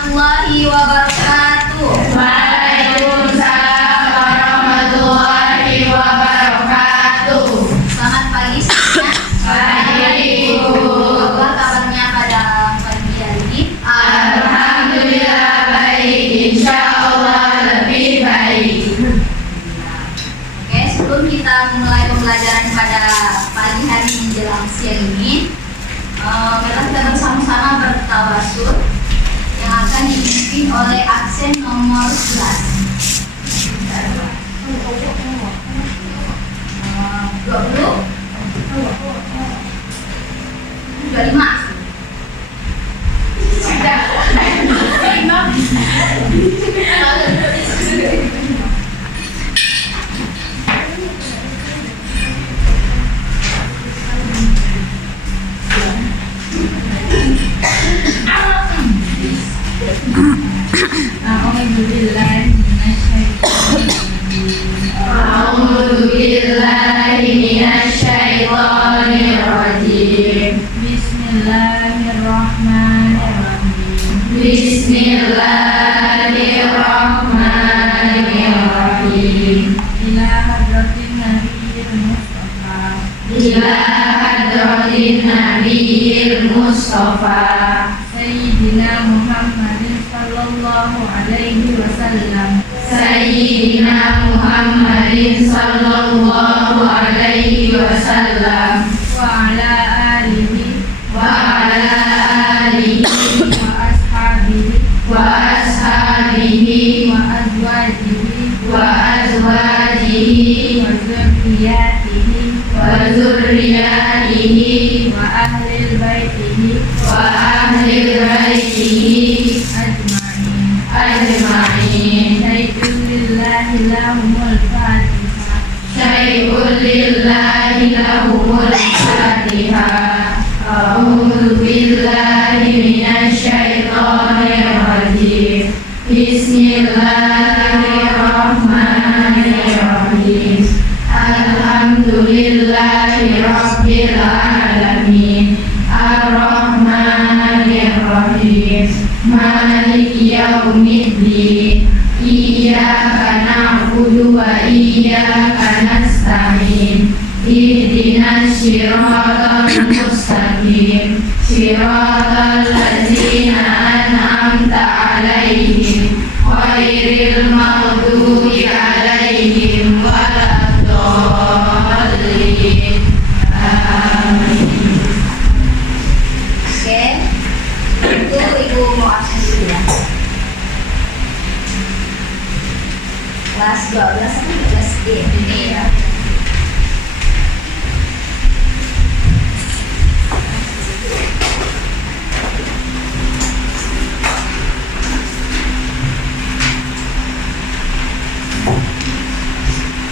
warahmatullahi wabarakatuh. Waalaikumsalam warahmatullahi wabarakatuh. Selamat pagi semuanya. Pagi, Bu. Apa kabarnya pada pagi hari ini? Alhamdulillah baik, insya Allah lebih baik. Oke, sebelum kita mulai pembelajaran pada pagi hari menjelang siang ini, mari kita bersama-sama bertawasul yang akan dipimpin oleh aksen nomor 11. 20 25. A'udzu billahi minasyaitonir rajim. Bismillahirrahmanirrahim. Ila hadratin nabiyil mustafa Sayyidina Muhammadin sallallahu alaihi wasallam Sayyidina Muhammadin sallallahu alaihi wasallam wa ala alihi wa ala alihi wa ashabihi wa ashabihi wa azwajihi wa azwajihi wa dzurriyyatihi wa dzurriyyatihi wa ahli baitihi wa ahli baitihi ajma'in. ajma'in. Syai'un lillahi lahumul fatihah. Syai'un lillahi lahumul fatihah. A'udzu billahi minasyaitonir rajim. Bismillahirrahmanirrahim. Alhamdulillahi rabbil alamin. Ar-Rahmanir-Rahim. Maliki yaumiddin. Iyyaka na'budu wa iyyaka nasta'in. Ihdinas siratal mustaqim. Siratal ladzina an'amta 'alaihim ghairil maghdubi 'alaihim waladdallin. Amin. Oke, itu Ibu mau absen dulu ya. Kelas 12 atau 12 D ini ya.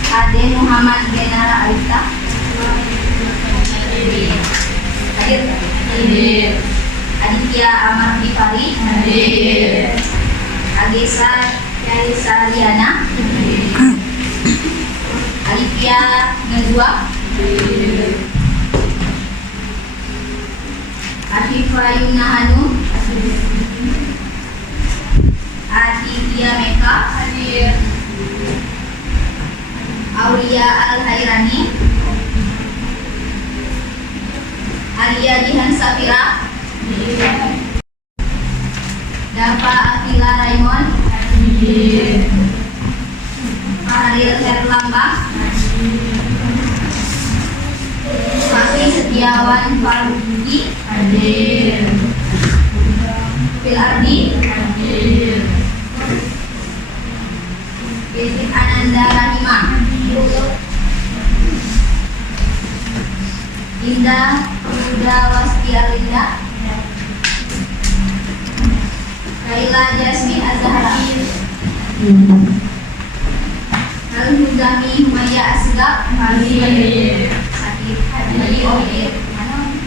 Ade Muhammad Genara Alita hadir. Hadir. Aditya Amar Dipari Hadir. Agesa Yaisa Liana Alifia Najwa Afifah Yumna Hanum Aditya Meka Hadir. Aulia Al Hairani Alia Jihan Safira Dava Akila Raimon Hadir. Ariel Herlambang Safi Setiawan Farudi Hadir. Filardi Hadir. Yusuf Ananda Rahimah Indah Yuda Wasti Alinda Kaila Jasmi Azhara Lalu Muzami Humaya Asgab Hadir. Sakit Hadir Oke Mana?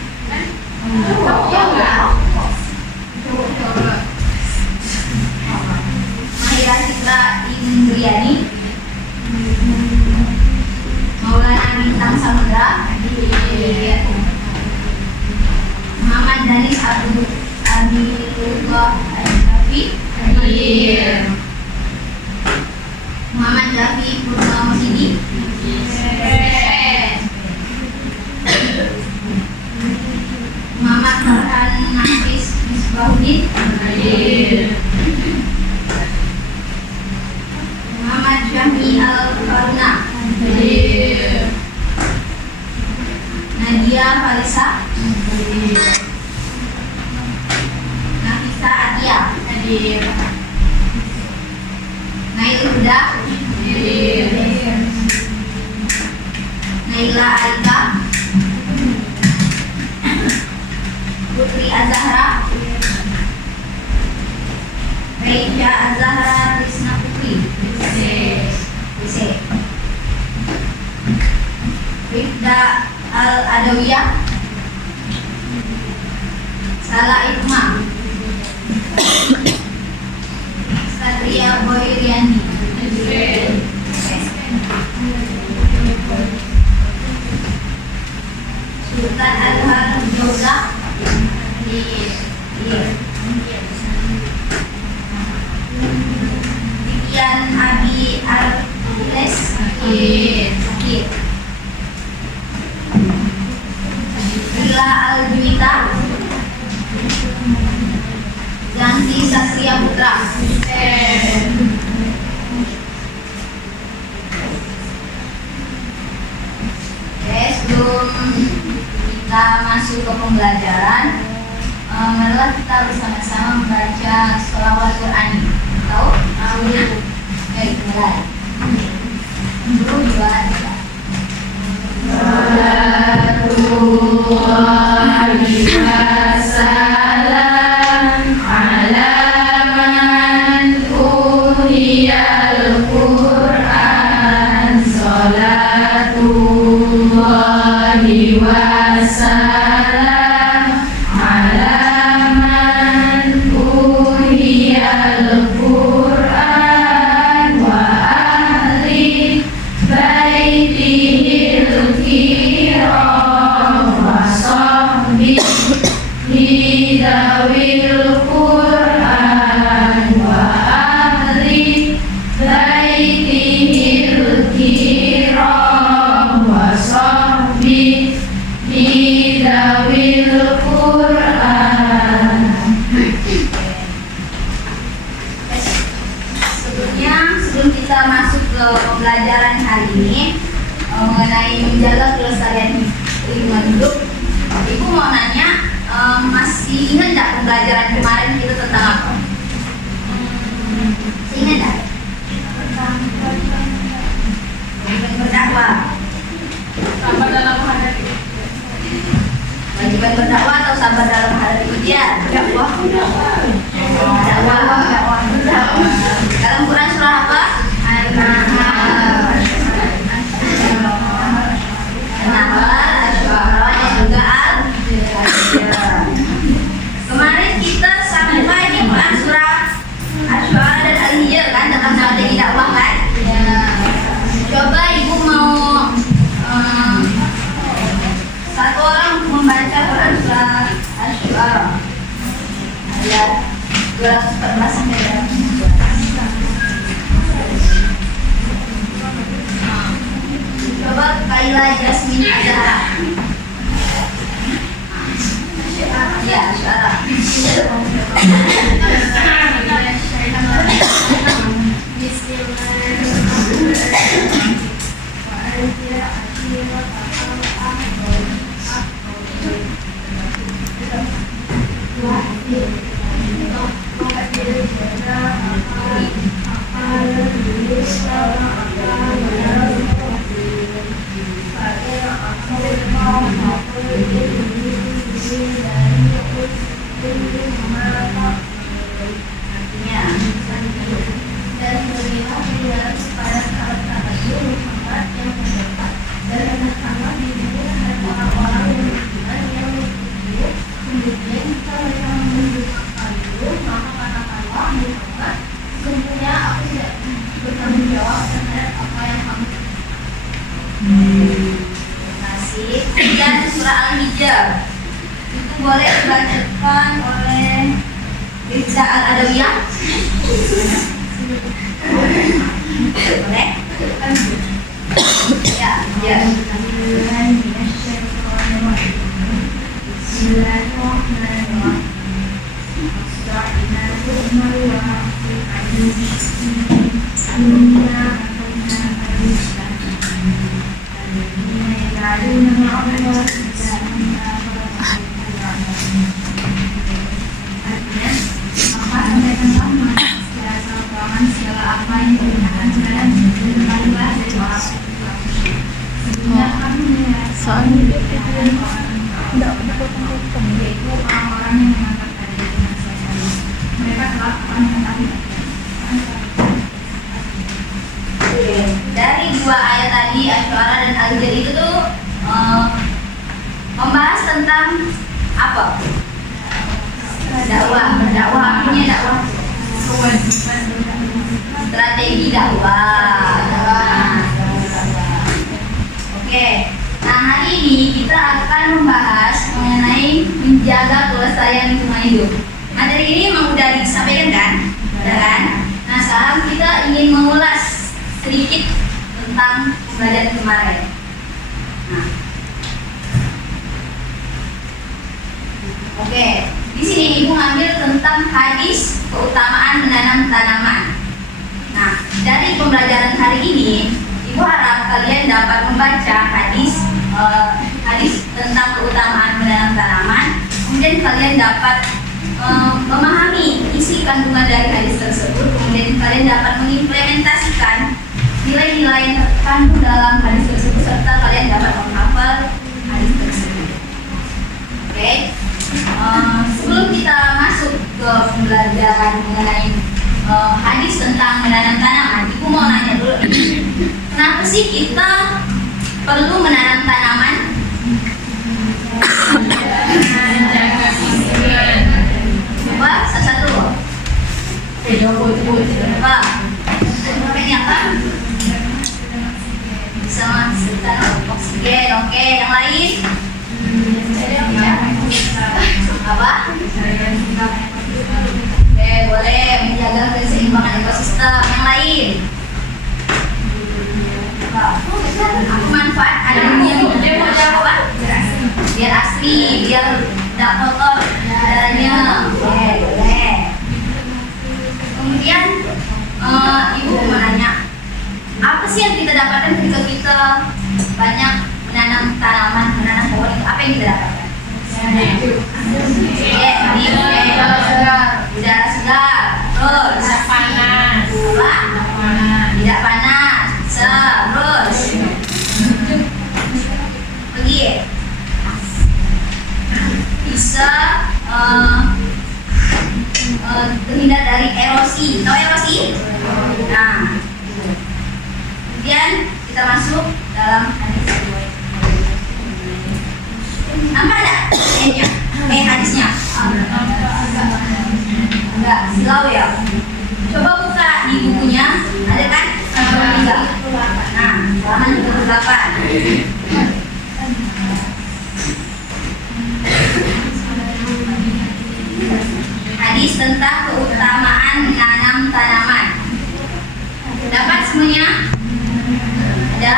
Mahira Citra Indriani Maulana Bintang Samudra Muhammad Danis Abdullah Lutfi, Hadir. Muhammad Jafi Purnomo Sidi, Muhammad Farhan Nafis Misbahuddin, Hadir. Muhammad Syahmi Al-Faruna, Hadir. Nadia Falisa, Hadir. Nafisa Atia, Hadir. Nail Huda, Hadir. Naila Aika, Putri Azahra, Reisha Azahra Krisna Putri, Ise. Rifda Al-Adawiyah, Salah Ikma, Satria Boy Riani, Sultan Azhar Jauza, Dikian Abi Arles, Sakit, Rila Al-Juwita, Zanti Sasria Putra, Oke, sebelum kita masuk ke pembelajaran, marilah kita bersama-sama membaca sholawat Qur'an. Tahu? Tahu. Oke, mulai. 1, 2, 3. Salatullahi wassalam ala man uhriyal Qur'an. Salatullahi wassalam ala man uhriyal Qur'an wa ahli baitihil kiram wa sahbihi dawil Qur'an wa ahli baitihil kiram wa sahbihi dawil Qur'an. Sebelum kita masuk ke pembelajaran hari ini mengenai menjaga kelestarian lingkungan hidup, Ibu mau nanya, masih ingat nggak pembelajaran kemarin kita tentang apa? Ingat nggak? Kewajiban berdakwah. Sabar dalam menghadapi Kewajiban berdakwah atau sabar dalam menghadapi ujian? dakwah. Dakwah. Dalam Quran surah apa? An-Nahl, Asy-Syu'ara, dan juga Al-Hijr. Kemarin kita sampai di Quran surah Asy-Syu'ara dan Al-Hijr kan, tentang strategi dakwah kan? Coba Ibu mau satu orang membaca Quran surah Asy-Syu'ara ayat 214 sampai 215. Coba Kaila Jasmine Azhara. Ya, Asy-Syu'ara. Artinya, dan berilah pilihan kepada sahabat-sahabat Muhammad yang terdekat dan hendaklah dirimu terhadap orang-orang yang beriman yang mengikutimu. Kemudian jika mereka mendustakanmu, maka katakanlah Muhammad, sesungguhnya aku tidak bertanggung jawab terhadap apa yang kamu. Terima kasih. Kemudian surah Al-Hijr itu boleh dibacakan oleh Rizal Bisa Al-Adawiyah? Boleh? Ya, ya. Soalnya dia tidak potong-potong. Dari dua ayat tadi, Asy-Syu'ara dan Al-Hijr itu tuh membahas tentang apa? Dakwah. Dakwah artinya dakwah. Strategi dakwah. Oke. Nah, hari ini kita akan membahas mengenai menjaga kelestarian lingkungan hidup. Materi ini memang udah disampaikan kan? Udah kan? Nah, sekarang kita ingin mengulas sedikit tentang pembelajaran kemarin. Nah, oke, di sini ibu ngambil tentang hadis keutamaan menanam tanaman. Nah, dari pembelajaran hari ini, ibu harap kalian dapat membaca hadis tentang keutamaan menanam tanaman. Kemudian kalian dapat memahami isi kandungan dari hadis tersebut. Kemudian kalian dapat mengimplementasikan nilai-nilai yang terkandung dalam hadis tersebut serta kalian dapat menghafal hadis tersebut. Oke. Sebelum kita masuk ke pembelajaran mengenai hadis tentang menanam tanaman, ibu mau nanya dulu. Kenapa sih kita perlu menanam tanaman? Coba satu. Coba. Ini apa? Bisa menghasilkan oksigen. Oke, yang lain? Apa? Oke, boleh menjaga keseimbangan ekosistem. Yang lain? Apa manfaat adanya? Biar asri, biar tidak kotor udaranya. Oke, boleh. Kemudian ibu mau nanya, apa sih yang kita dapatkan ketika kita banyak menanam tanaman, menanam pohon itu? Apa yang kita dapatkan? Udara segar, terus tidak panas, terus pergi bisa terhindar dari erosi. Tahu erosi? Nah, kemudian kita masuk dalam hadis. Nampak ada hadisnya? Enggak, silau ya. Coba buka di bukunya, ada kan? Enggak. Nah, halaman 38. Hadis tentang keutamaan menanam tanaman. Dapat semuanya? Ada?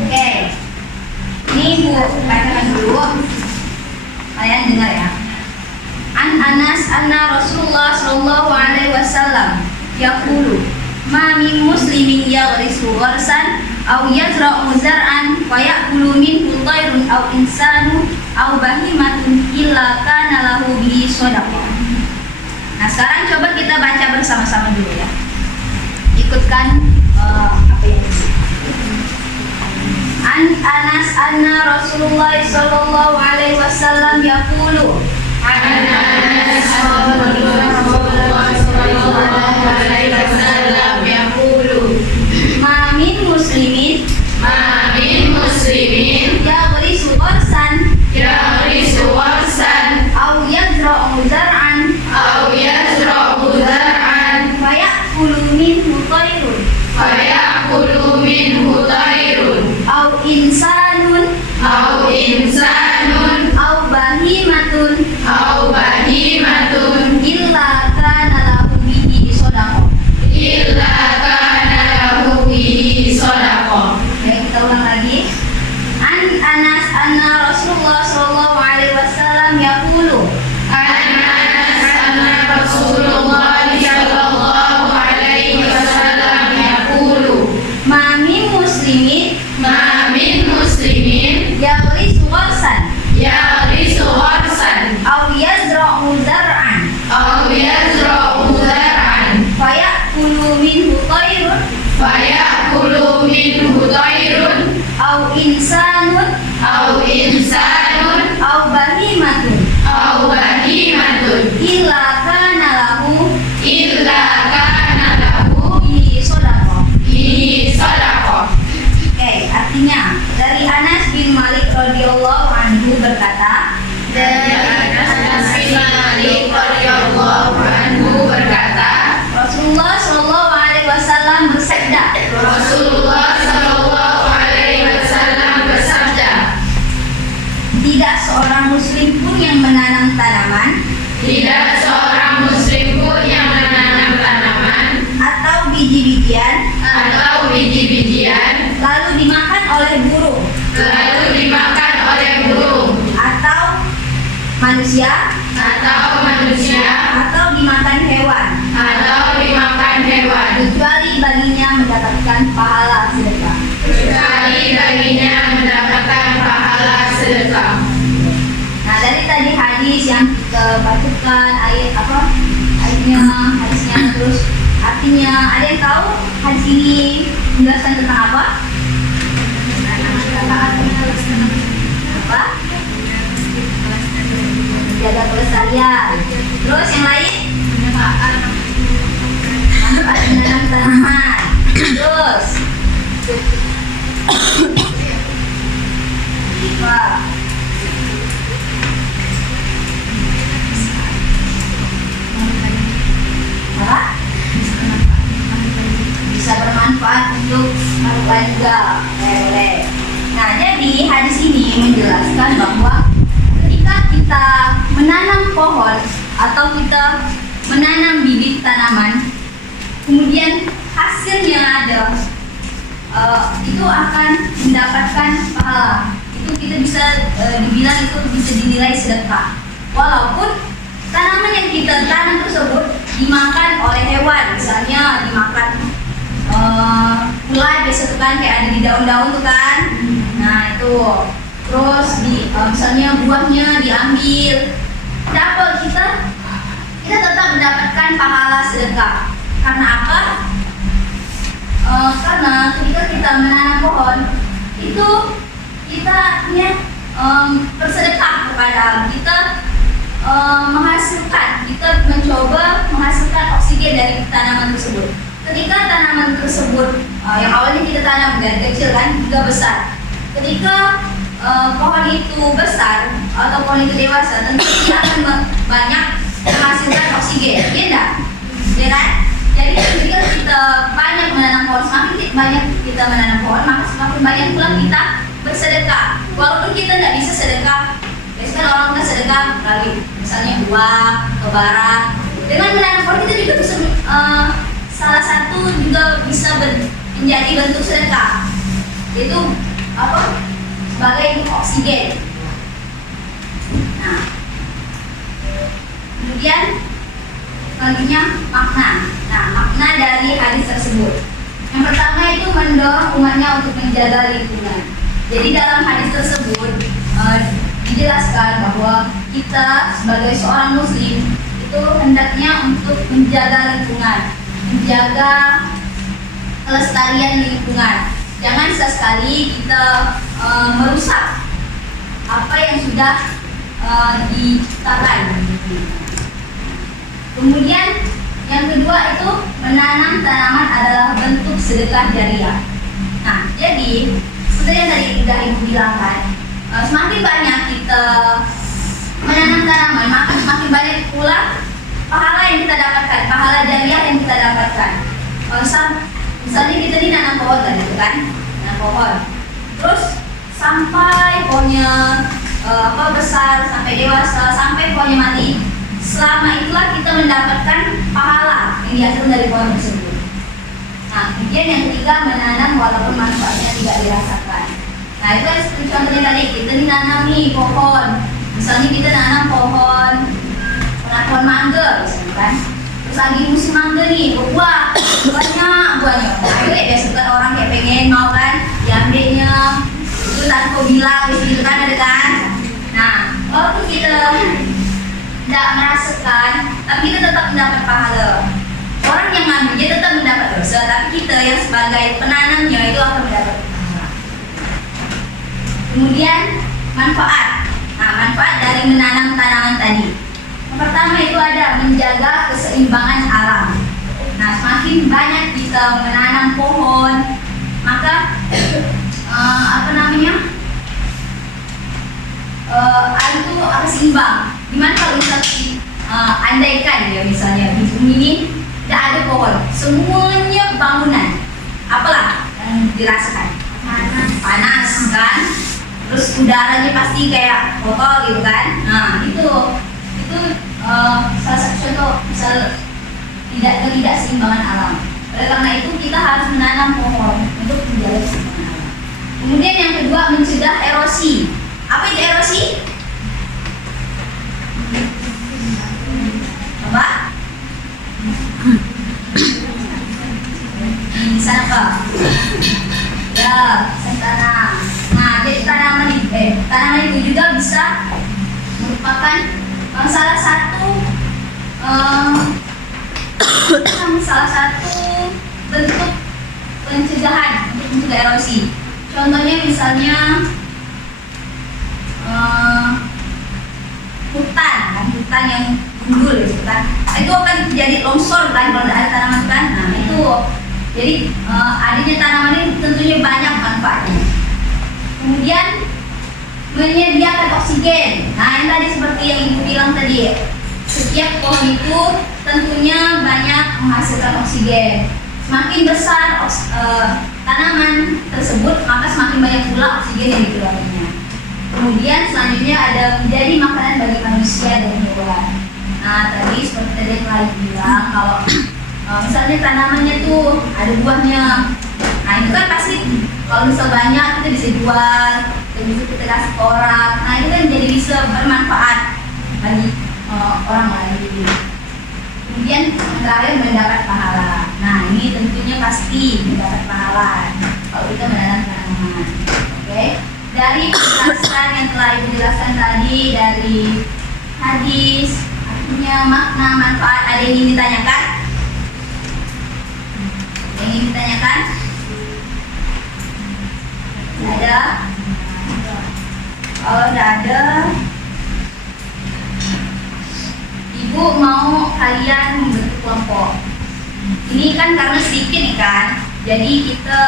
Oke. Ini Bu bacakan dulu. Kalian dengar ya. An Anas anna Rasulullah sallallahu alaihi wasallam yaqulu ma min muslimin yaghrisu gharsan aw yazra'u zar'an wa ya'kulu minhu tayrun aw insanu aw bahimatun illa kana lahu bihi shadaqah. Nah, sekarang coba kita baca bersama-sama dulu ya. Ikutkan apa yang An Anas anna Rasulullah sallallahu alaihi wasallam yaqulu Ma min muslimin yaghrisu gharsan aw yazra'u zar'an fayakulu minhu tayrun aw insanun aw bahimatun minhu thayrun fayakulu minhu thayrun au insanun au insanun au bahimatun au bahimatun illa kana lahu illa kana lahu bihi shadaqah. bihi shadaqah. Oke, artinya dari Anas bin Malik radhiyallahu anhu berkata, Dari Anas bin Malik radhiyallahu anhu berkata, Rasulullah Shallallahu Alaihi Wasallam bersabda, Rasulullah sallallahu alaihi wasallam bersabda, tidak seorang muslim pun yang menanam tanaman tidak seorang muslim pun yang menanam tanaman atau biji-bijian atau biji-bijian lalu dimakan oleh burung lalu dimakan oleh burung manusia atau manusia atau dimakan hewan atau dimakan hewan kecuali baginya mendapatkan pahala sedekah. kecuali baginya mendapatkan pahala sedekah. Nah, dari tadi hadis yang kita bacakan hadisnya terus artinya, ada yang tahu hadis ini menjelaskan tentang apa? Apa? Menjaga kelestarian. Terus yang lain? Manfaat menanam tanaman. Terus apa? Apa? Bisa bermanfaat untuk makhluk lain juga. Boleh. Nah, jadi hadis ini menjelaskan bahwa ketika kita menanam pohon atau kita menanam bibit tanaman, kemudian hasil yang ada itu akan mendapatkan pahala. Itu kita bisa dibilang itu bisa dinilai sedekah. Walaupun tanaman yang kita tanam tersebut dimakan oleh hewan, misalnya dimakan ulat biasa tuh kan, kayak ada di daun-daun tuh kan. Nah itu, terus misalnya buahnya diambil, dapat kita tetap mendapatkan pahala sedekah. Karena apa? Karena ketika kita menanam pohon itu kita bersedekah kepada alam. Kita kita mencoba menghasilkan oksigen dari tanaman tersebut. Ketika tanaman tersebut yang awalnya kita tanam dari kecil kan juga besar. Ketika pohon itu besar atau pohon itu dewasa, tentu dia akan banyak menghasilkan oksigen, ya enggak? Ya kan? Jadi ketika kita banyak menanam pohon, semakin banyak kita menanam pohon, maka semakin banyak pula kita bersedekah. Walaupun kita tidak bisa sedekah, biasanya orang kita sedekah kali, misalnya uang atau barang. Dengan menanam pohon kita juga bisa salah satu juga bisa menjadi bentuk sedekah, itu apa? Sebagai oksigen. Nah, kemudian selanjutnya makna. Nah, makna dari hadis tersebut. Yang pertama itu mendorong umatnya untuk menjaga lingkungan. Jadi dalam hadis tersebut dijelaskan bahwa kita sebagai seorang muslim itu hendaknya untuk menjaga lingkungan, menjaga kelestarian lingkungan. Jangan sesekali kita merusak apa yang sudah diciptakan. Kemudian yang kedua itu menanam tanaman adalah bentuk sedekah jariah. Nah, jadi seperti yang tadi sudah Ibu bilang kan, semakin banyak kita menanam tanaman, maka semakin banyak pula pahala yang kita dapatkan, pahala jariah yang kita dapatkan. Misalnya kita ini nanam pohon kan, gitu kan, nanam pohon. Terus sampai pohonnya besar, sampai dewasa, sampai pohonnya mati. Selama itulah kita mendapatkan pahala yang dihasilkan dari pohon tersebut. Nah, kemudian yang ketiga menanam walaupun manfaatnya tidak dirasakan. Nah, itu seperti contohnya tadi, kita nih nanam nih pohon. Misalnya kita nanam pohon mangga, misalnya kan. Terus lagi musim mangga nih, buah banyak buahnya. Nah, itu ya biasa kan orang kayak pengen mau kan, diambilnya itu tanpa bilang, gitu kan ada kan. Nah, walaupun kita tidak merasakan, tapi kita tetap mendapat pahala. Orang yang ngambil dia tetap mendapat sebagai penanamnya itu akan mendapat pahala. Kemudian manfaat. Nah, manfaat dari menanam tanaman tadi. Yang pertama itu ada menjaga keseimbangan alam. Nah, semakin banyak kita menanam pohon, maka air itu akan seimbang. Gimana kalau misalnya andaikan ya misalnya di bumi ini tidak ada pohon, semuanya bangunan, apalah yang dirasakan? Panas kan? Terus udaranya pasti kayak kotor gitu kan? Nah itu salah satu contoh misal tidak seimbangan alam. Oleh karena itu kita harus menanam pohon untuk menjaga keseimbangan alam. Kemudian yang kedua mencegah erosi. Apa itu erosi? Apa? Di sana apa? Ya, tanam. Nah, jadi tanaman itu juga bisa merupakan salah satu bentuk pencegahan untuk mencegah erosi. Contohnya misalnya hutan yang gundul gitu kan. Itu akan jadi longsor kan kalau ada tanaman kan. Nah, itu jadi adanya tanaman ini tentunya banyak manfaatnya. Kemudian menyediakan oksigen. Nah, yang tadi seperti yang Ibu bilang tadi, setiap pohon itu tentunya banyak menghasilkan oksigen. Semakin besar tanaman tersebut, maka semakin banyak pula oksigen yang dikeluarkannya. Kemudian selanjutnya ada menjadi makanan bagi manusia dan hewan. Nah, tadi seperti tadi yang lain bilang, kalau misalnya tanamannya tuh ada buahnya, nah itu kan pasti kalau misal banyak kita bisa jual, dan bisa kita kasih ke orang. Nah itu kan jadi bisa bermanfaat bagi orang lain. Kemudian yang terakhir mendapat pahala. Nah ini tentunya pasti mendapat pahala kalau kita menanam tanaman. Oke? Dari penjelasan yang telah Ibu jelaskan tadi dari hadis, artinya makna, manfaat, ada yang ingin ditanyakan? Yang ingin ditanyakan? Ada? Kalau tidak ada, Ibu mau kalian membentuk kelompok. Ini kan karena sedikit nih kan, jadi kita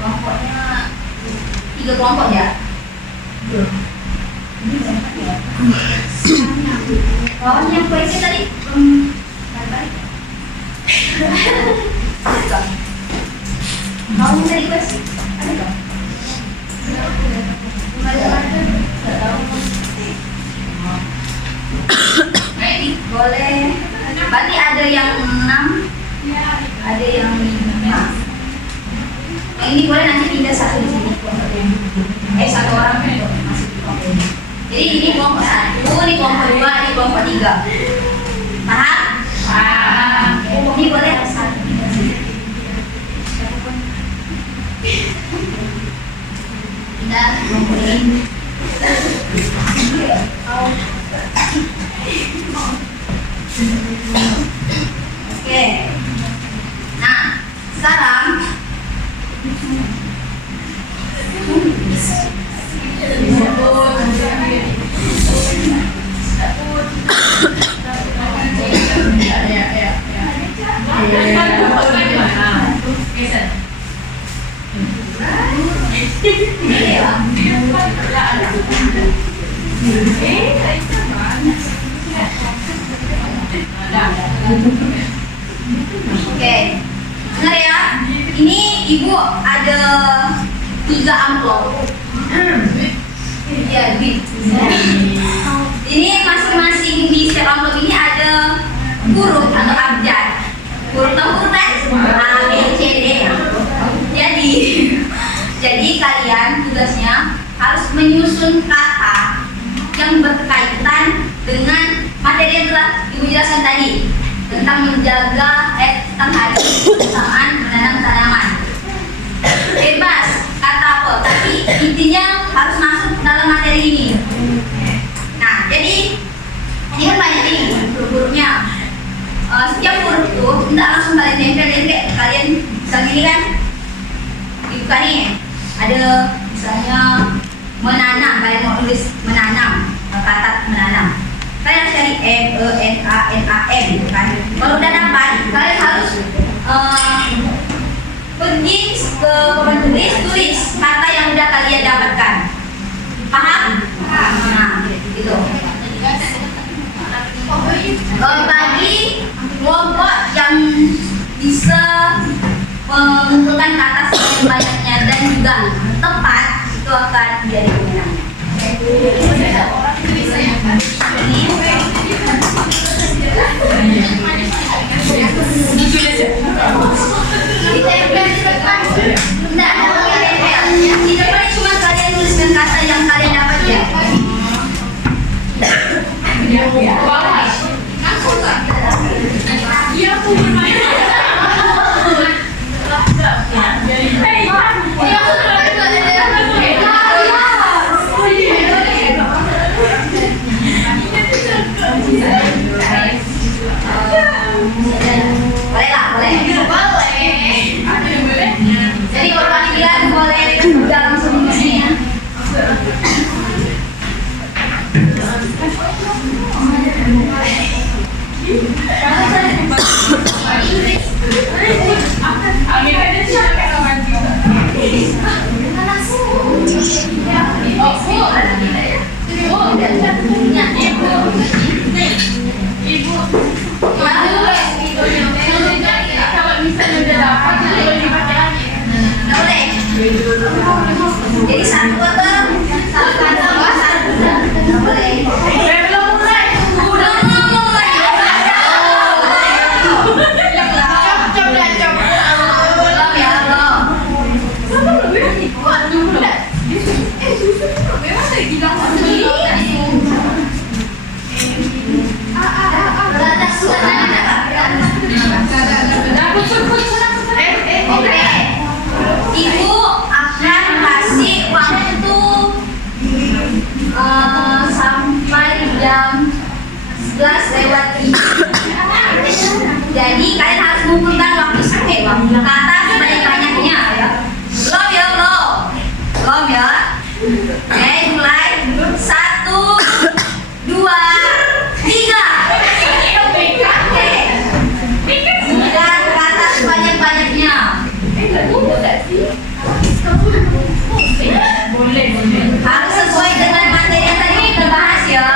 kelompoknya 3 kelompok ya. Ini berapa ya? Oh, yang kuisnya tadi balik. Mau tadi kuis? Ada nggak? Boleh. Berarti ada yang 6, ada yang 5. Yang ini boleh nanti pindah satu di sini kelompoknya. Satu orang itu masih di kelompok ini. Jadi ini kelompok 1, ini kelompok 2, ini kelompok 3. Paham? Paham. Ini boleh satu pindah sini. Pindah kelompok ini. Oke. Nah, sekarang oke, benar ya. Ini Ibu ada 3 amplop. Ya, ini masing-masing di setiap amplop ini ada huruf atau abjad. Huruf tahu huruf kan? A, B, C, D. Jadi kalian tugasnya harus menyusun kata yang berkaitan dengan materi yang telah Ibu jelaskan tadi tentang menjaga tentang hari kebersamaan menanam tanaman. Bebas kata apa, tapi intinya harus masuk dalam materi ini. Nah, jadi ini kan banyak nih huruf-hurufnya. Setiap huruf tuh tidak langsung kalian tempel, jadi kayak kalian bisa Misalnya ini kan, dibuka nih, ada misalnya menanam, kalian mau tulis menanam, kata menanam. Kalian harus cari M-E-N-A-N-A-M gitu kan. Kalau udah dapat, kalian harus pergi ke papan tulis kata yang udah kalian dapatkan. Paham? Nah, gitu. Bagi kelompok yang bisa mengumpulkan kata sebanyak-banyaknya dan juga tepat, itu akan menjadi pemenangnya. Tidak ada pengedepel. Di depan cuma kalian tuliskan kata yang kalian dapat ya. Boleh lah, boleh. Jadi kalau kalian bilang boleh udah langsung ke sini ya. Jadi satu atau satu boleh. Belum mulai. Ibu akan kasih waktu sampai jam 11:03. Jadi kalian harus mengumpulkan waktu kata sebanyak-banyaknya ya. Belum ya. Oke, mulai 1, 2, 3. Oke. Bukan kata sebanyak-banyaknya. Harus sesuai dengan materi yang tadi kita bahas ya.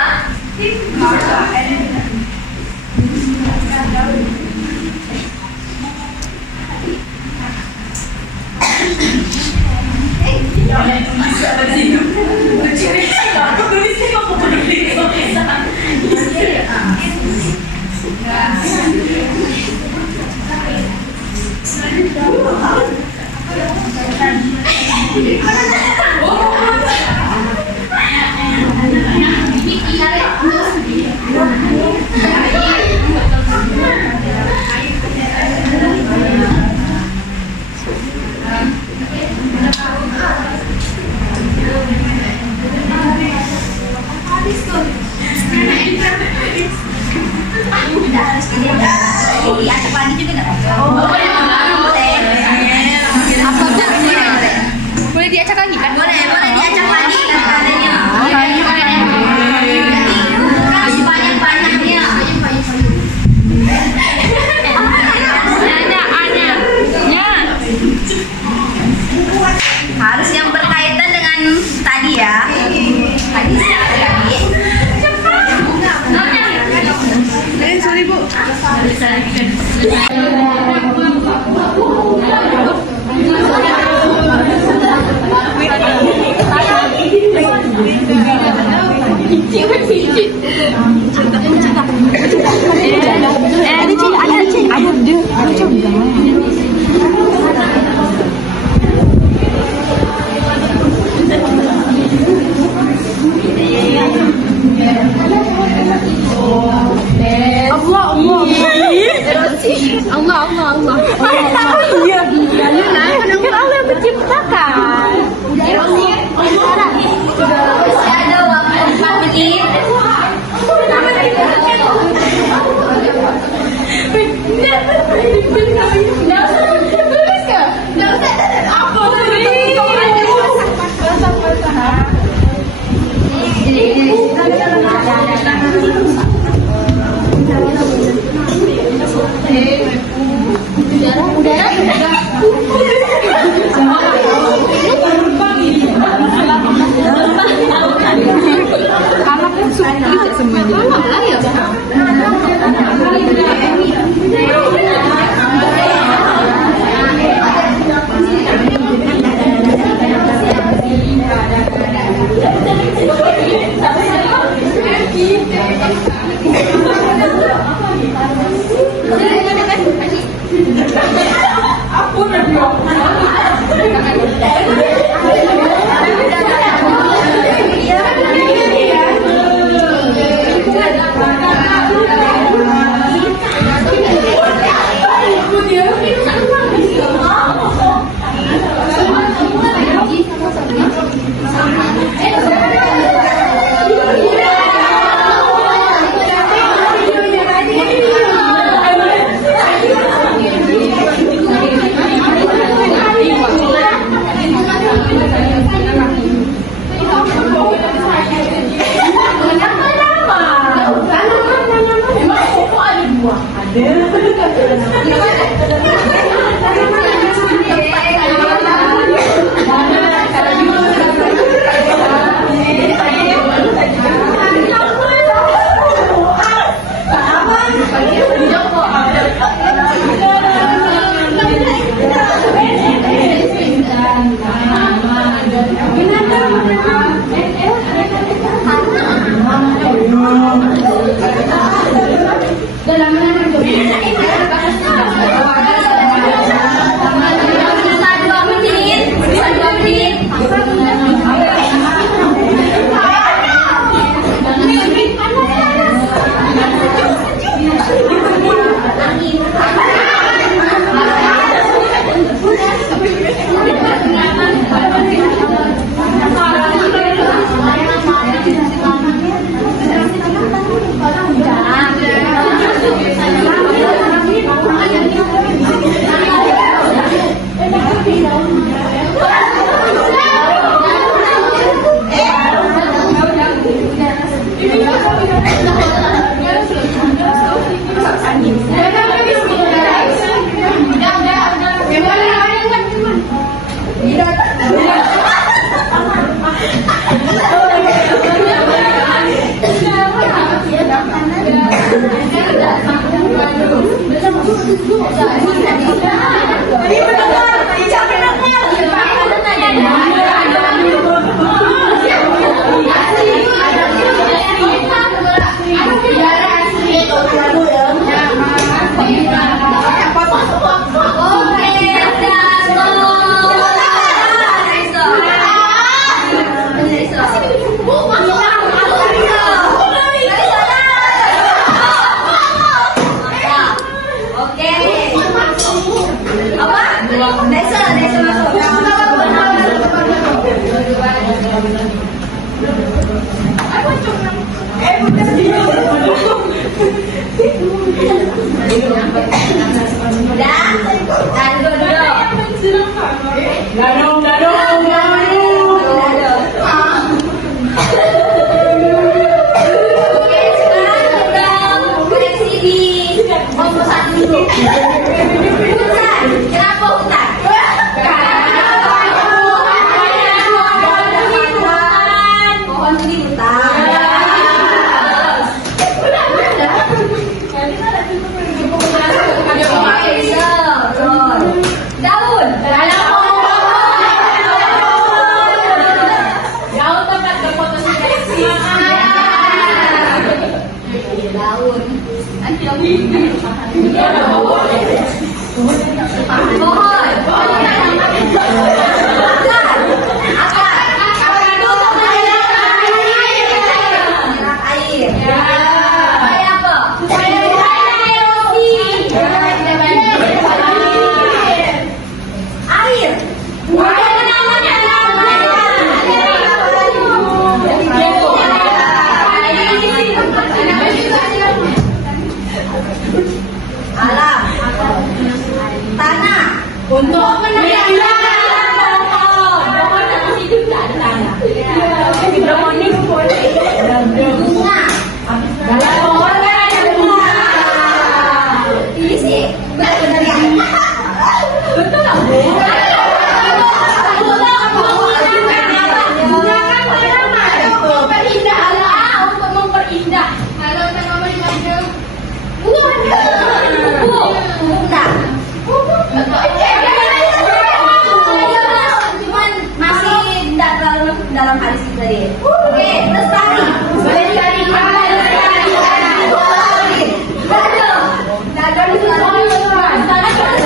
Diacak lagi juga nggak? Boleh diacak lagi kan? Boleh diacak lagi kan katanya. Jadi bukan sebanyak-banyaknya. Harus yang berkaitan dengan tadi ya. Tadi Sorry Bu. Allah. Iya. Kan Allah yang menciptakan. masih ada waktu 4 menit. Bisa 2 menit, bisa 2 menit. dalam hadis itu tadi. Oke, lestari. Lestari. Nada di sana.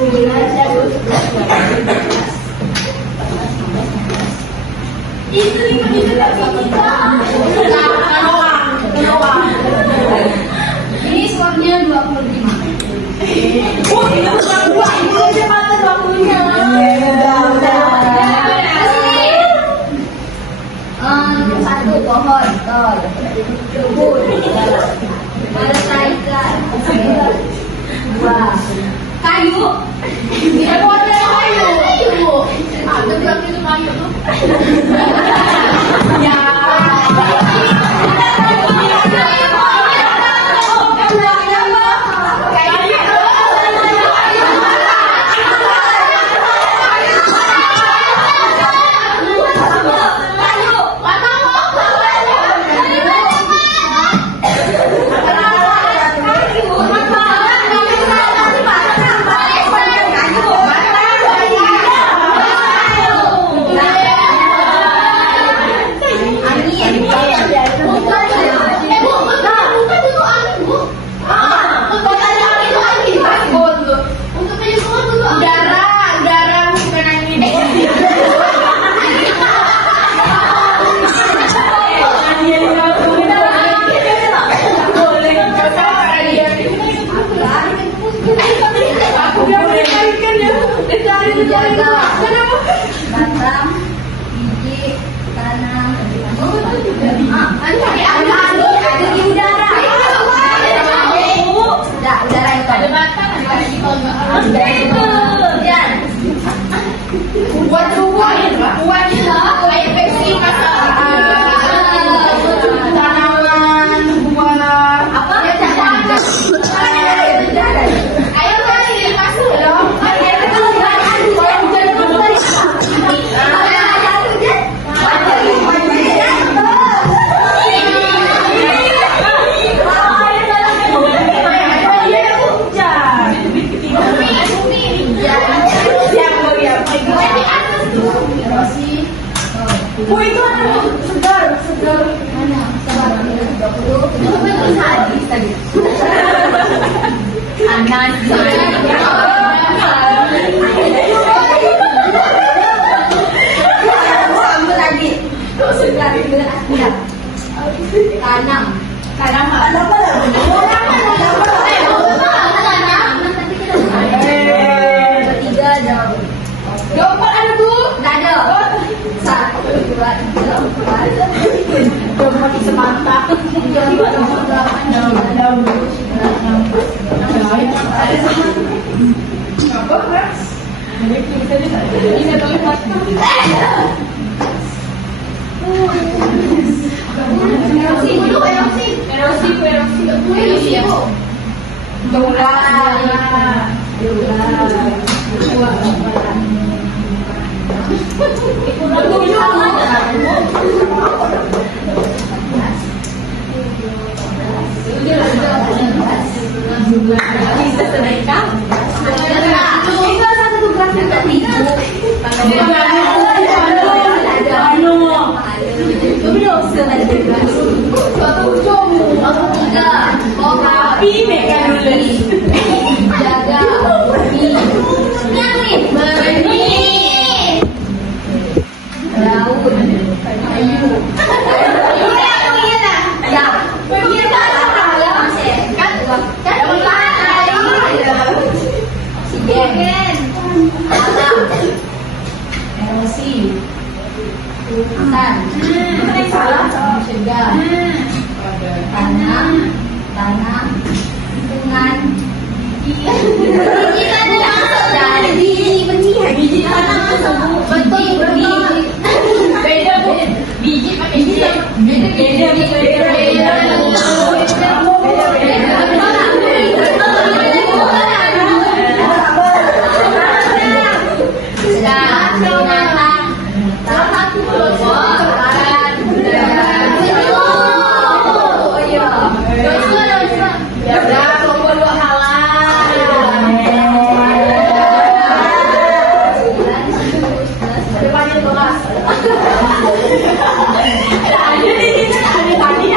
Itu lima kita. Ini skornya 25. Oh, itu bukan dua. Itu aja mata 20-nya. Satu pohon, tol, kebun, motorcycle, dua, kayu, kayu, ada bilang itu kayu tuh, ya, batang, biji, tanam, ada di udara. Udara itu ada batang, ada itu. Buat infeksi tanaman, buah apa? Ayo kasih masuk dong. Oh, itu segar. Mana? Sebar 20. Itu kan hadis tadi. Anak tanam. Tiga jam. Dompet ada tuh. Nggak ada. 1, 2, 3, 4. Dompet semantap. 3, 4, Bisa sedekah. Itu satu tugas yang ketiga. Jaga emosi, hutan, mencegah, tanam, lingkungan, biji kan dan biji tanam betul beda bu biji pakai beda Ada di sini, ada tadi.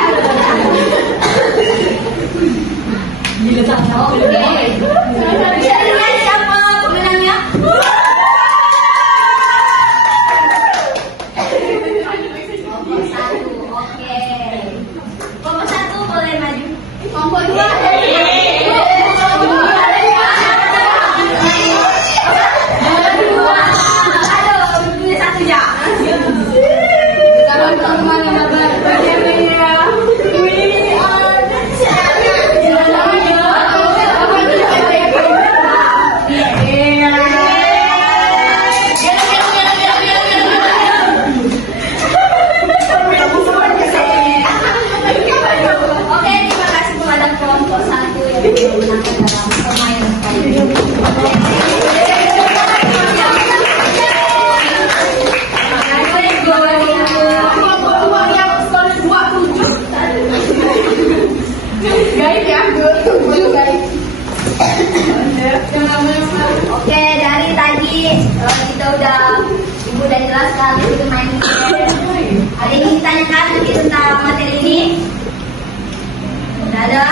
Oke, dari tadi kita udah ibu udah jelaskan itu main game. Ada yang ditanyakan lagi tentang materi ini? Udah ada?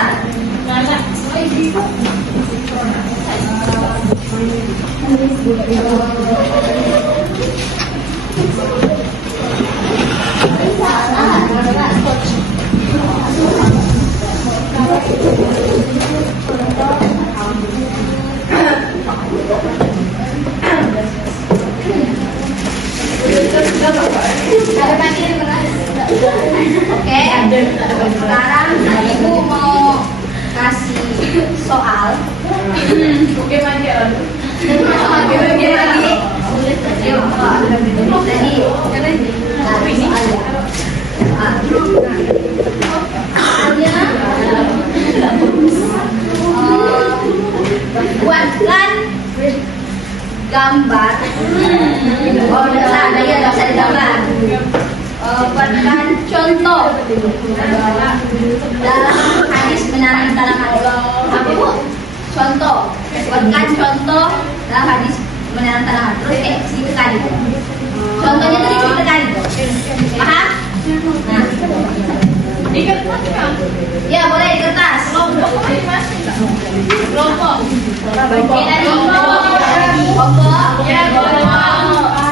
Oke, sekarang ibu mau kasih soal. Oke, lagi. Buatkan gambar. Oh, udah bisa digambar. Buatkan contoh dalam hadis menarik dalam hadis. Apa bu? Contoh. Buatkan contoh dalam hadis menarik dalam hadis. Terus sedikit kali. Contohnya tadi sedikit kali. Paham? Nah. Di kertas kan? Ya boleh di kertas. Kelompok. Oke dari kelompok. Ya kelompok.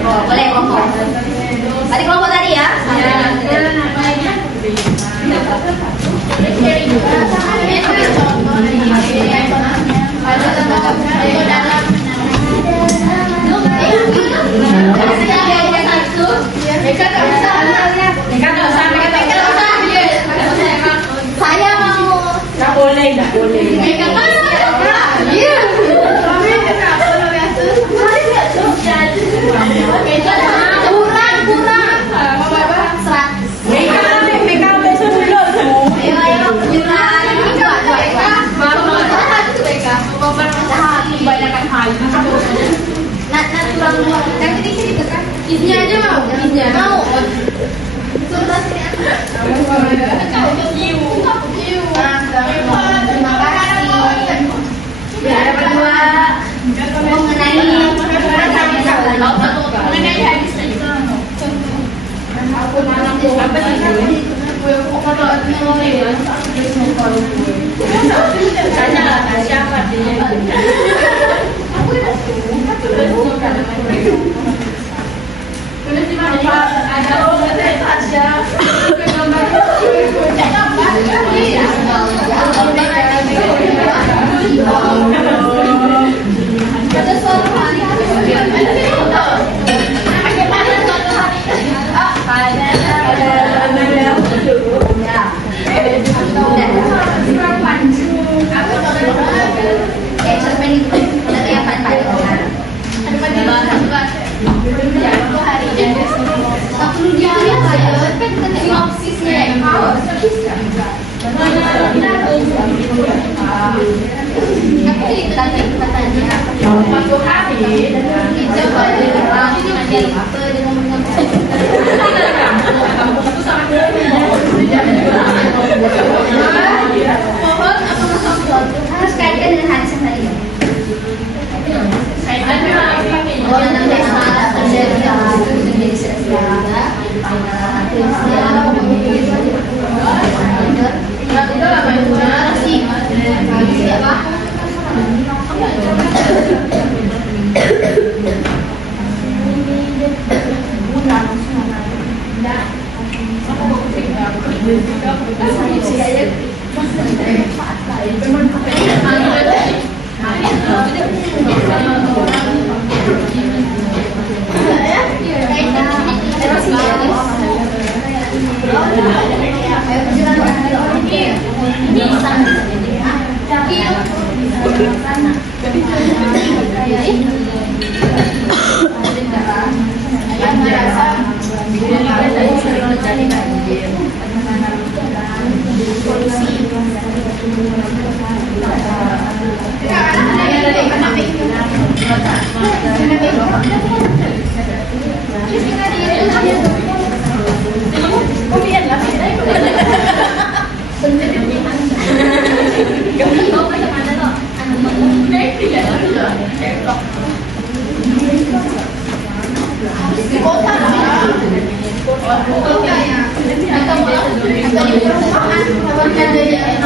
Oh, boleh kelompok. Tadi kelompok tadi ya? Saya mau. Nggak boleh. Isinya aja mau? Mau. Terima kasih. Ada berdua mengenai hadis terus kaitkan dengan hadis yang tadi. Solusi Di kota lah. Kota ya. Atau di perumahan. Ada yang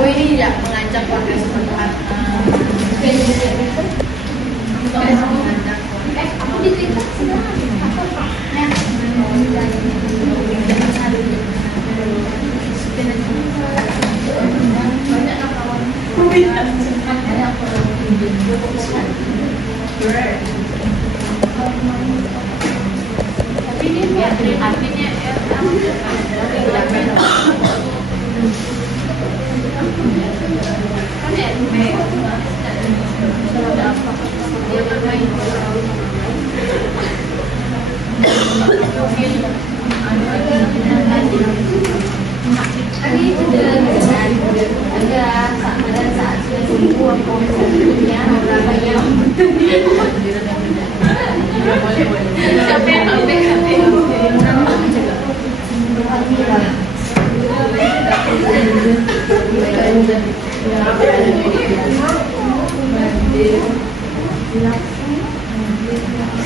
Oh ini ya mengajak warga setempat. aku di Twitter Tapi ini biar artinya tadi sudah ada saat sudah sembuh punya berapa yang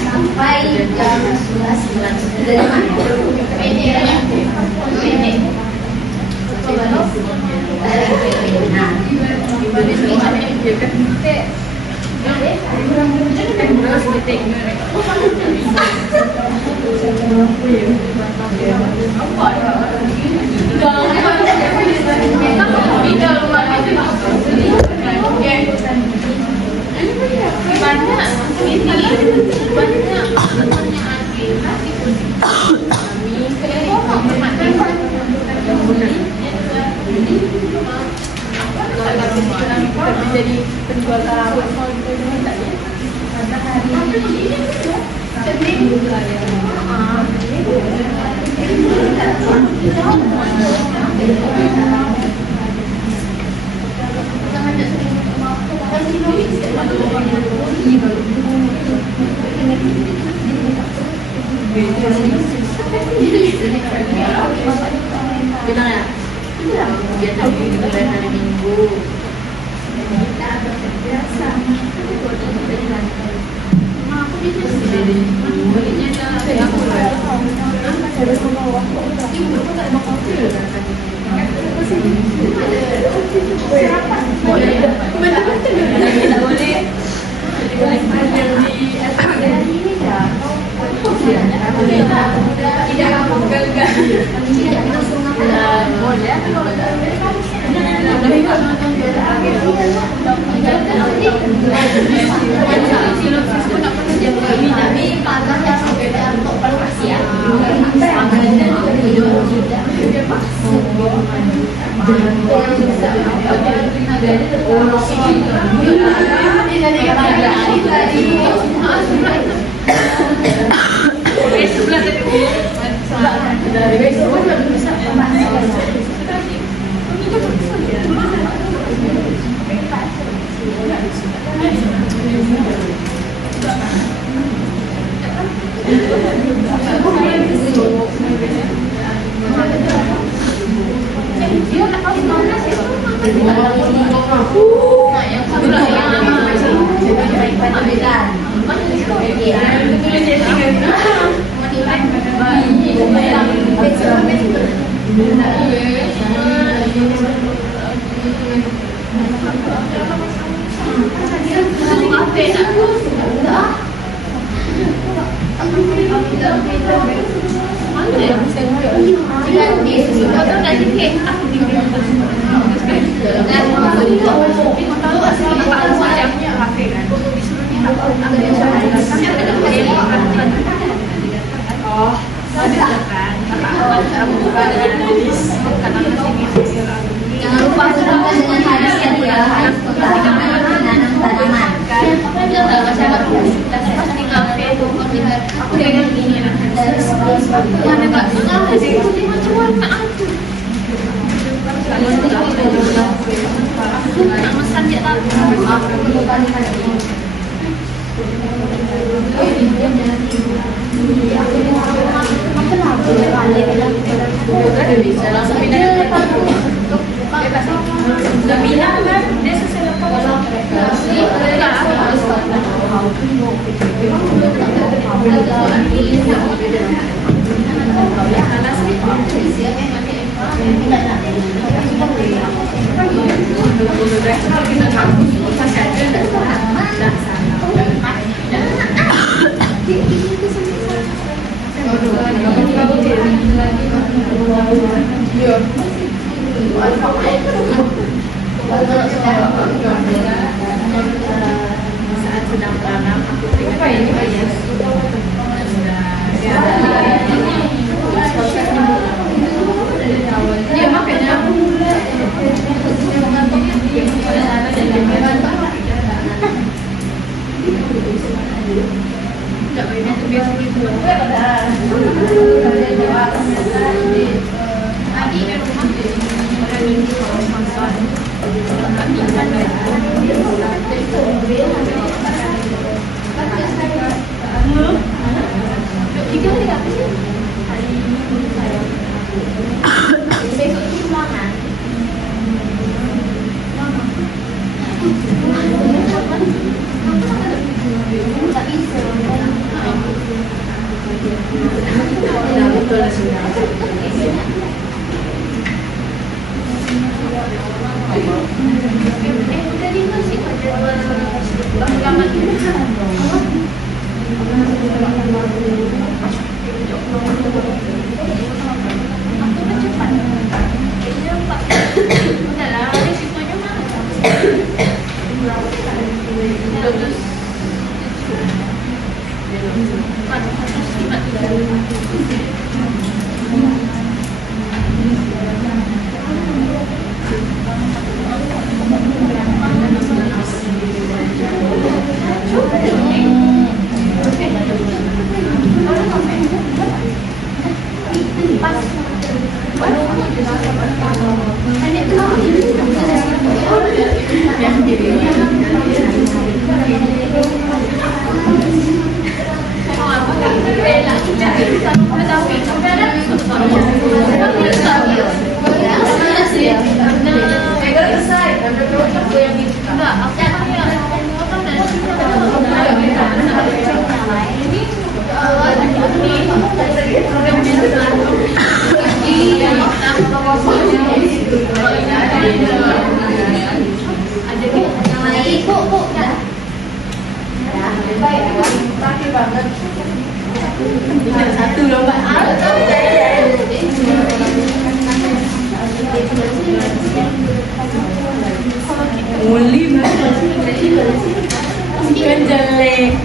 sampai jam 11 dari mana? jadi penjual tarawih bilang ya dia tahu mulai hari Minggu biasa aku bisa sih belinya ada aku ada sama waktu ibu aku tak mau boleh boleh di Jangan lupa hubungkan dengan hadis yang dibahas tentang menanam tanaman. Satu lomba Jelek.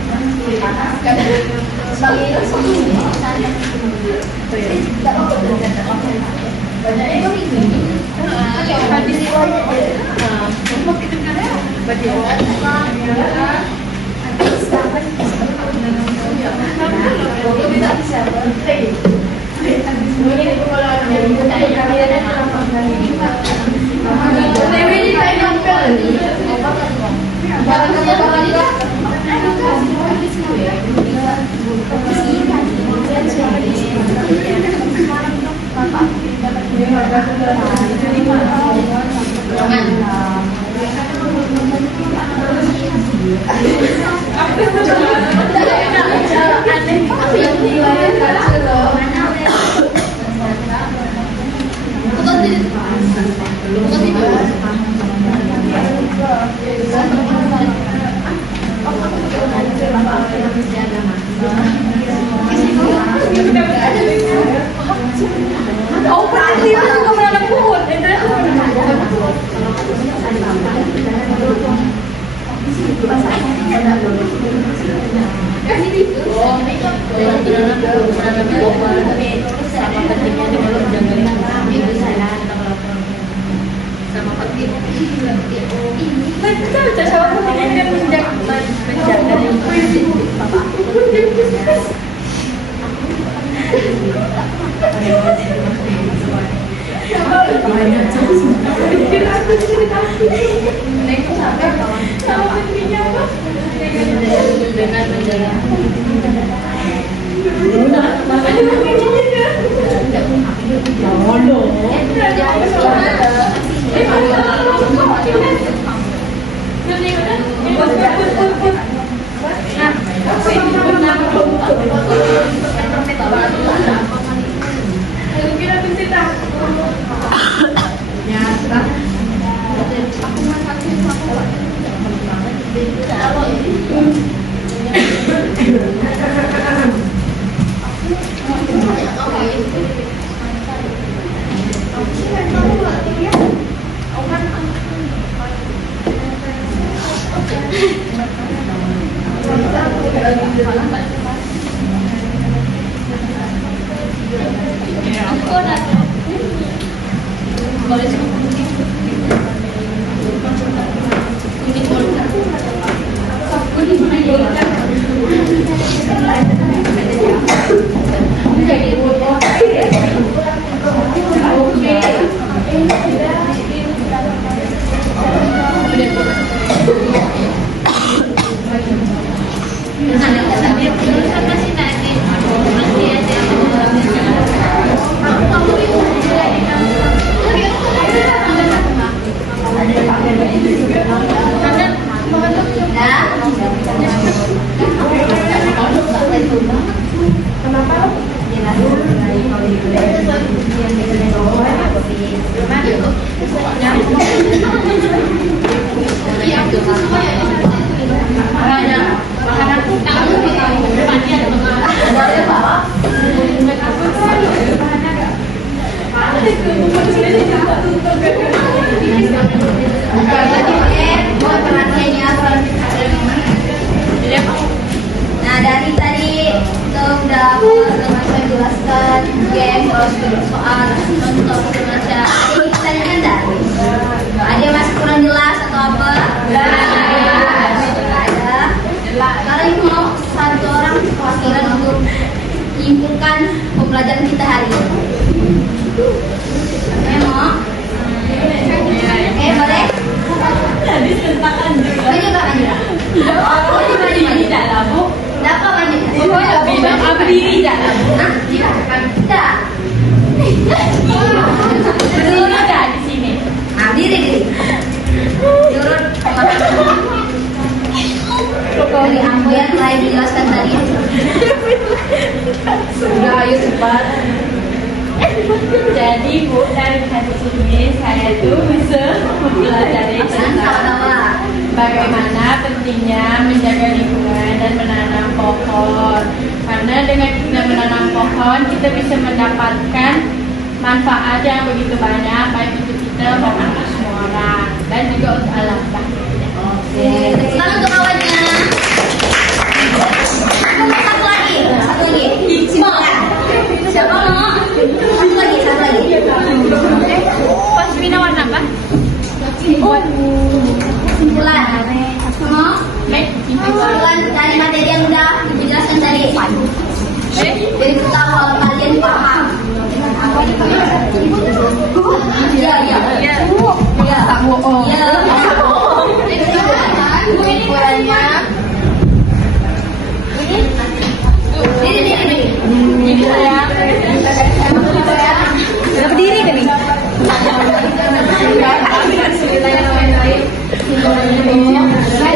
Nah dari tadi kita udah saya jelaskan game, soal contoh baca. Ini kita kan dari. Ada yang masih kurang jelas atau apa? Ada. Sekarang mau satu orang perwakilan untuk menyimpulkan pembelajaran kita hari ini. Mau? Boleh? Tadi sentakan juga. Banyak gak banyak? Oh, Di dalam bu. Dapat banyak. Saya bilang berdiri dalam. Hah? Tidak. Berdiri dah di sini. Nah, diri. Turun. Dari aku yang lain dijelaskan tadi. Sudah ayo cepat. Jadi bu dari hadis ini saya tuh bisa mempelajari tentang bagaimana pentingnya menjaga lingkungan dan menanam pohon. Karena dengan kita menanam pohon kita bisa mendapatkan manfaat yang begitu banyak baik untuk kita maupun untuk semua orang dan juga untuk alam. Oke. Sekarang untuk kawannya. depan. Jadi kita kalau kalian paham dengan apa itu ya? Iya. Iya. Tak bohong. Iya. Ukurannya. Ini saya. Berapa diri tadi?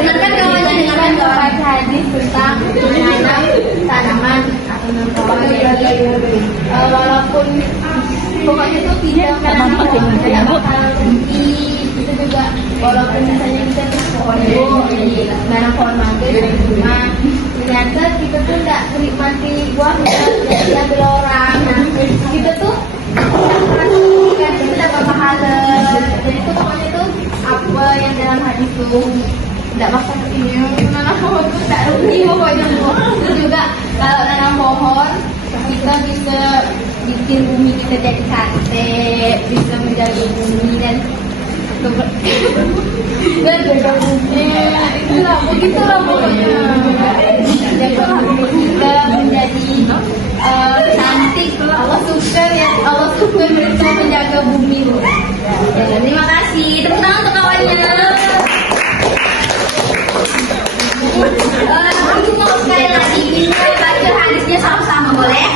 Dengarkan kawannya, dengarkan kawan hadis tentang menanam tanaman atau walaupun pokoknya itu tidak menanam itu juga walaupun misalnya kita tuh pohon menanam pohon mangga di rumah, ternyata kita tuh nggak menikmati buahnya, ya ambil orang. Nah, kita tuh kita dapat pahala. Jadi tuh pokoknya tuh apa yang dalam hadis tuh tidak makan ini menanam pohon tuh tidak rugi pokoknya. Terus juga kalau nanam pohon kita bisa bikin bumi kita jadi cantik, bisa menjaga bumi dan jaga bumi. Itulah begitulah pokoknya. Jaga bumi kita menjadi cantik. Allah suka kita menjaga bumi. Terima kasih. Tepuk tangan untuk kawannya. Aku mau sekali lagi kita baca hadisnya sama-sama, boleh?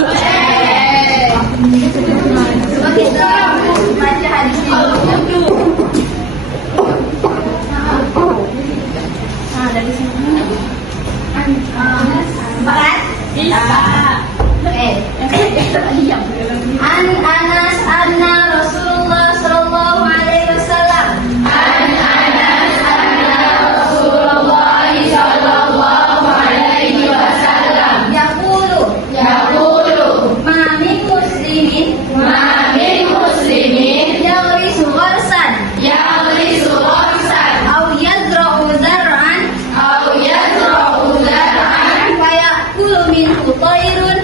Boleh. Coba kita baca hadisnya dulu. Nah, dari sini. Empat. Bisa. An Anas anna Rasulullah sallallahu alaihi wasallam. An Anas anna Rasulullah sallallahu alaihi wasallam. Yaqulu ma min muslimin yaghrisu gharsan aw yazra'u zar'an fayakulu minhu tayrun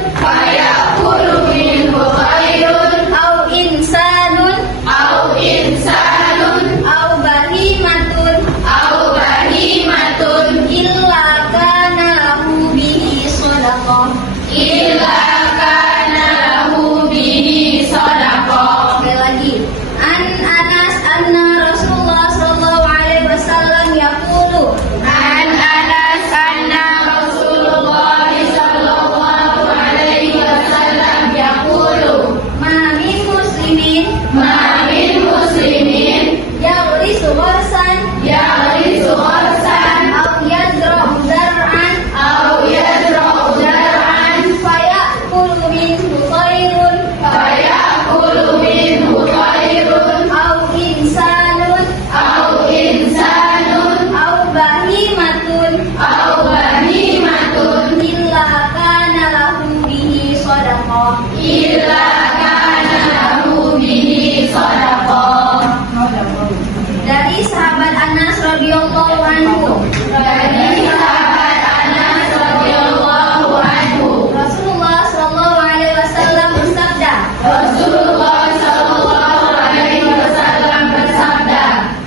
dari sahabat Anas radhiyallahu anhu. Rasulullah sallallahu alaihi wasallam bersabda.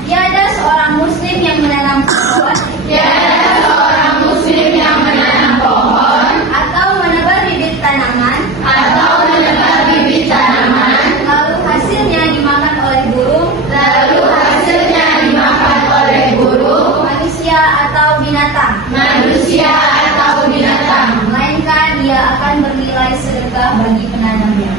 Tiada seorang muslim yang menanam pohon atau menebar bibit tanaman lalu hasilnya dimakan oleh burung manusia atau binatang, melainkan dia akan bernilai sedekah bagi penanamnya.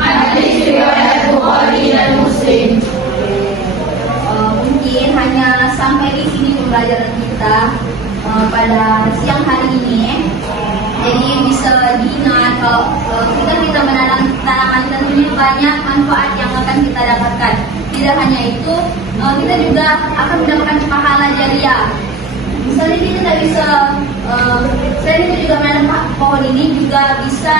Hadis riwayat Bukhari dan Muslim. Mungkin hanya sampai di sini pembelajaran kita pada siang hari ini. Jadi bisa diingat kalau kita menanam tanaman tentunya banyak manfaat yang akan kita dapatkan. Tidak hanya itu, kita juga akan mendapatkan pahala jariah. Misalnya kita tidak bisa, selain itu juga menanam pohon ini juga bisa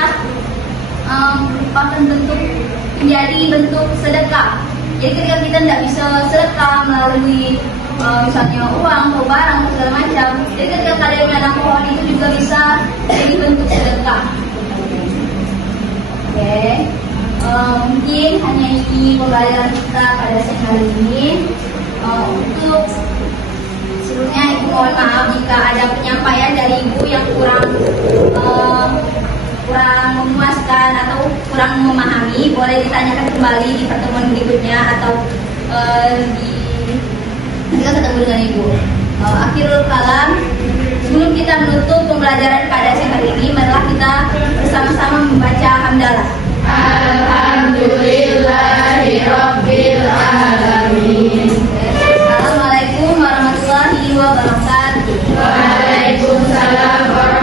menjadi bentuk sedekah. Jadi ketika kita tidak bisa sedekah melalui misalnya uang atau barang atau segala macam, jadi ketika kalian menanam pohon itu juga bisa jadi bentuk sedekah. Oke. Mungkin hanya ini pembelajaran kita pada siang hari ini. Untuk sebelumnya Ibu mohon maaf jika ada penyampaian dari Ibu yang kurang memuaskan atau kurang memahami, boleh ditanyakan kembali di pertemuan berikutnya atau ketika ketemu dengan Ibu. Akhirul kalam, sebelum kita menutup pembelajaran pada siang hari ini, marilah kita bersama-sama membaca hamdalah. Alhamdulillahirabbil alamin. Assalamualaikum warahmatullahi wabarakatuh. Waalaikumsalam warahmatullahi